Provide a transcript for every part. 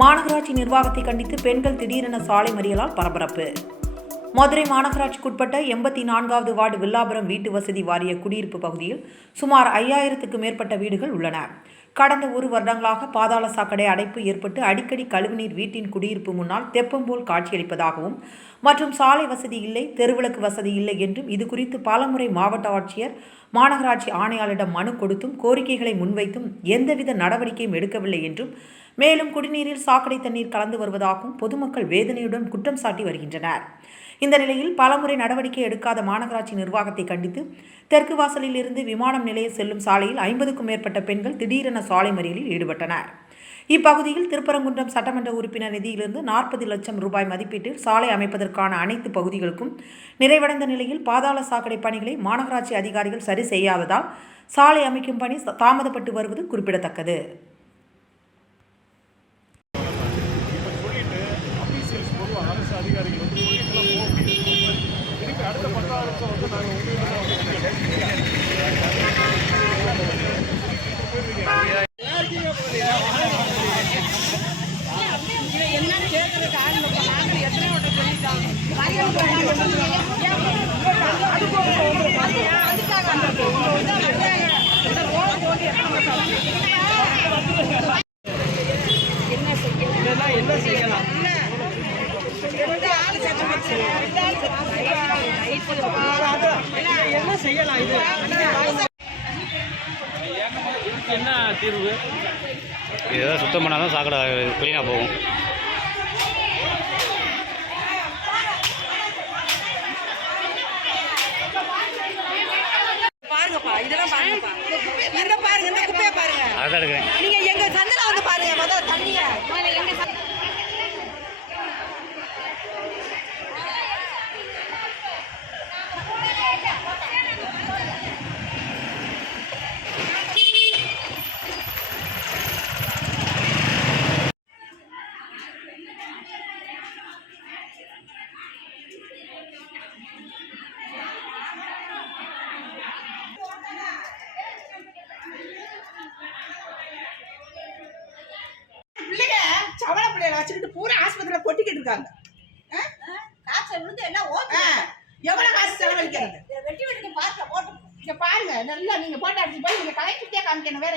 மாநகராட்சி நிர்வாகத்தை கண்டித்து பெண்கள் திடீரென சாலை மறியலால் பரபரப்பு. மதுரை மாநகராட்சிக்குட்பட்ட எண்பத்தி நான்காவது வார்டு வில்லாபுரம் வீட்டு வசதி வாரிய குடியிருப்பு பகுதியில் சுமார் ஐயாயிரத்துக்கு மேற்பட்ட வீடுகள் உள்ளன. கடந்த ஒரு வருடங்களாக பாதாள சாக்கடை அடைப்பு ஏற்பட்டு அடிக்கடி கழிவுநீர் வீட்டின் குடியிருப்பு முன்னால் தெப்பம் போல் காட்சியளிப்பதாகவும் மற்றும் சாலை வசதி இல்லை தெருவிளக்கு வசதி இல்லை என்றும் இது குறித்து பலமுறை மாவட்ட ஆட்சியர் மாநகராட்சி ஆணையாளரிடம் மனு கொடுத்தும் கோரிக்கைகளை முன்வைத்தும் எந்தவித நடவடிக்கையும் எடுக்கவில்லை என்றும் மேலும் குடிநீரில் சாக்கடை தண்ணீர் கலந்து வருவதாகவும் பொதுமக்கள் வேதனையுடன் குற்றம் சாட்டி வருகின்றனர். இந்த நிலையில் பலமுறை நடவடிக்கை எடுக்காத மாநகராட்சி நிர்வாகத்தை கண்டித்து தெற்கு வாசலில் இருந்து விமானம் நிலைய செல்லும் சாலையில் ஐம்பதுக்கும் மேற்பட்ட பெண்கள் திடீரென சாலை மறியலில் ஈடுபட்டனர். இப்பகுதியில் திருப்பரங்குன்றம் சட்டமன்ற உறுப்பினர் நிதியிலிருந்து நாற்பது லட்சம் ரூபாய் மதிப்பீட்டில் சாலை அமைப்பதற்கான அனைத்து பகுதிகளுக்கும் நிறைவடைந்த நிலையில் பாதாள சாக்கடை பணிகளை மாநகராட்சி அதிகாரிகள் சரி செய்யாததால் சாலை அமைக்கும் பணி தாமதப்பட்டு வருவது குறிப்பிடத்தக்கது. அடுத்த பத்தாயிரம் வந்து நாங்கள் என்னன்னு கேட்கறதுக்கு ஆள் இல்லப்பா. நாங்க எத்தனை வட்டம் சொல்லிட்டோம். அதுக்காக வந்திருக்கோம். இந்த ரோடு போட்டு எத்தனை வட்டம்? இதெல்லாம் என்ன செய்யலாம் இந்த ஆளு செத்து போச்சு. இந்த ஆளு செத்து போச்சு. என்ன செய்யலாம் இது என்ன தீர்வு. இதெல்லாம் சுத்தம் பண்ணால் தான் சாக்கடை க்ளீனாக போகும். பாருங்கப்பா இதெல்லாம் பாருங்கப்பா. இந்த பாருங்க இந்த குப்பையை பாருங்க. அதான் எடுக்கிறேன். நீங்க எங்க சந்தில வந்து பாருங்க முதல்ல தண்ணிய. பிள்ளைங்க பிள்ளைகளை வச்சுக்கிட்டு பூரா ஆஸ்பத்திரியில கொட்டிக்கிட்டு இருக்காங்க எவ்வளவு காசு செலவழிக்கிறது வெட்டி வெட்டி பார்க்க போட்டு இங்க பாருங்க நல்லா நீங்க போட்டோ அடிச்சு போய் நீங்க கலெக்டர்க்கே காமிக்கணும் வேற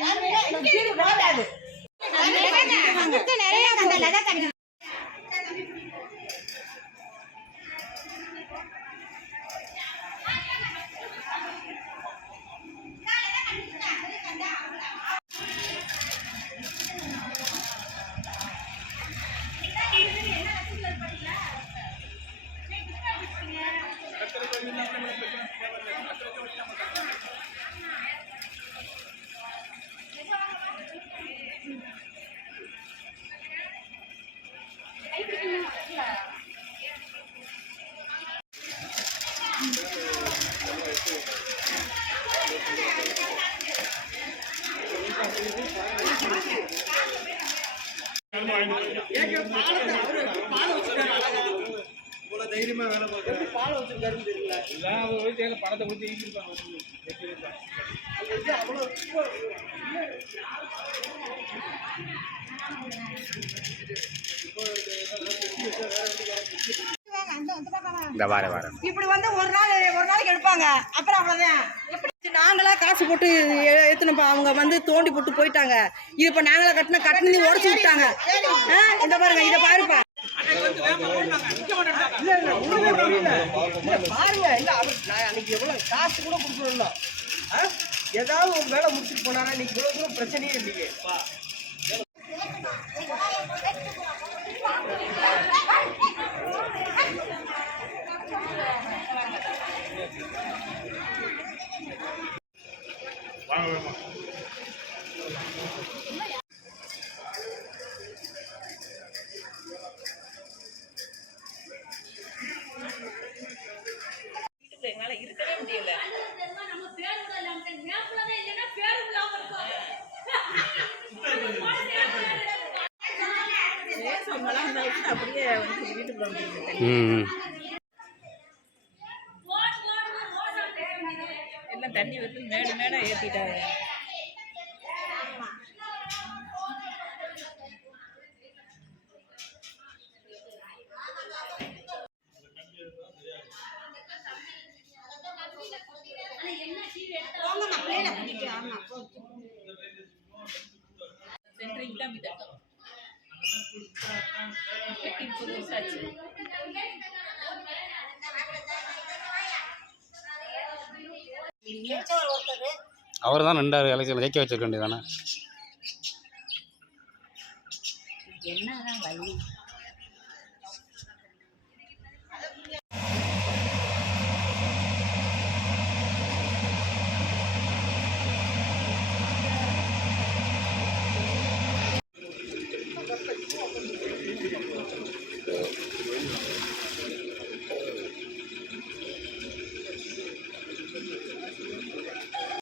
எங்கேயுமே தீர்வு போடாது பணத்தை கொடுத்து ஈஸிருப்பாங்க இந்த வார வாரம். இப்படி ஒரு அப்புறம் அவ்வளவுதான். எப்படி நாங்களா காசு போட்டு எடுத்துனப்ப அவங்க வந்து தோண்டி போட்டு போயிட்டாங்க. இது இப்ப நாங்களா கட்டின கட்டினி உடச்சு விட்டாங்க. இந்த பாருங்க இதை பாருப்பா. பாருங்க இல்ல அன்னைக்கு எவ்வளவு காசு கூட கொடுக்கணும்ல. ஏதாவது ஒரு வேலை முடிச்சுட்டு போனாரா? இன்னைக்கு இவ்வளவு தூரம் பிரச்சனையே இல்லையே. இருக்கவே முடியல அப்படியே வந்து வீட்டுக்குள்ள. எல்லாம் தண்ணி வந்து மேடு மேடா ஏத்திட்டாங்க சென்ட்ரிங் தான் அவர் தான் ரெண்டாவது எலெக்ஷன் ஜெயிக்க வச்சிருக்க வேண்டியதானே என்னதான் வழி?